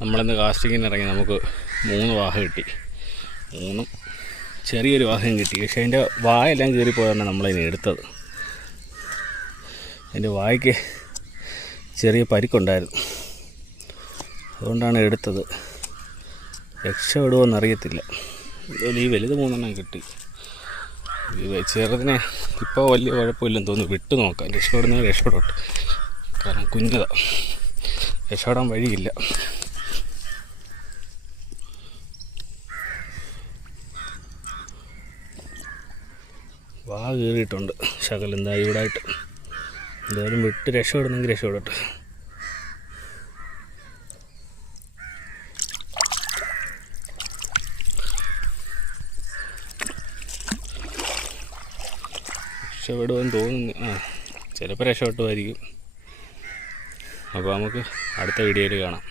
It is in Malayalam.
നമ്മളിന്ന് കാസ്റ്റിങ്ങിന് ഇറങ്ങി നമുക്ക് 3 വാഹ കിട്ടി. 3 ചെറിയൊരു വാഹം കിട്ടി. പക്ഷേ അതിൻ്റെ വായെല്ലാം കീറിപ്പോയാണ് നമ്മളതിനെ എടുത്തത്. അതിൻ്റെ വായ്ക്ക് ചെറിയ പരിക്കുണ്ടായിരുന്നു, അതുകൊണ്ടാണ് എടുത്തത്. രക്ഷപ്പെടുമോയെന്നറിയത്തില്ല. അതുപോലെ ഈ വലുത് 3 കിട്ടി. ചെറുതിനെ ഇപ്പോൾ വലിയ കുഴപ്പമില്ലെന്ന് തോന്നുന്നു. വിട്ട് നോക്കാം, രക്ഷപ്പെടുന്നത് രക്ഷപ്പെടട്ടെ. കാരണം കുഞ്ഞതാ, രക്ഷപ്പെടാൻ വഴിയില്ല. വാ കീറിയിട്ടുണ്ട് ശകലം. എന്താ ഇവിടെ ആയിട്ട് എന്തായാലും വിട്ട് രക്ഷപ്പെടുന്നെങ്കിൽ രക്ഷപ്പെടട്ടെ. രക്ഷപ്പെടുമെന്ന് തോന്നുന്നു. ചിലപ്പോൾ രക്ഷപ്പെട്ടുമായിരിക്കും. അപ്പോൾ നമുക്ക് അടുത്ത വീഡിയോയിൽ കാണാം.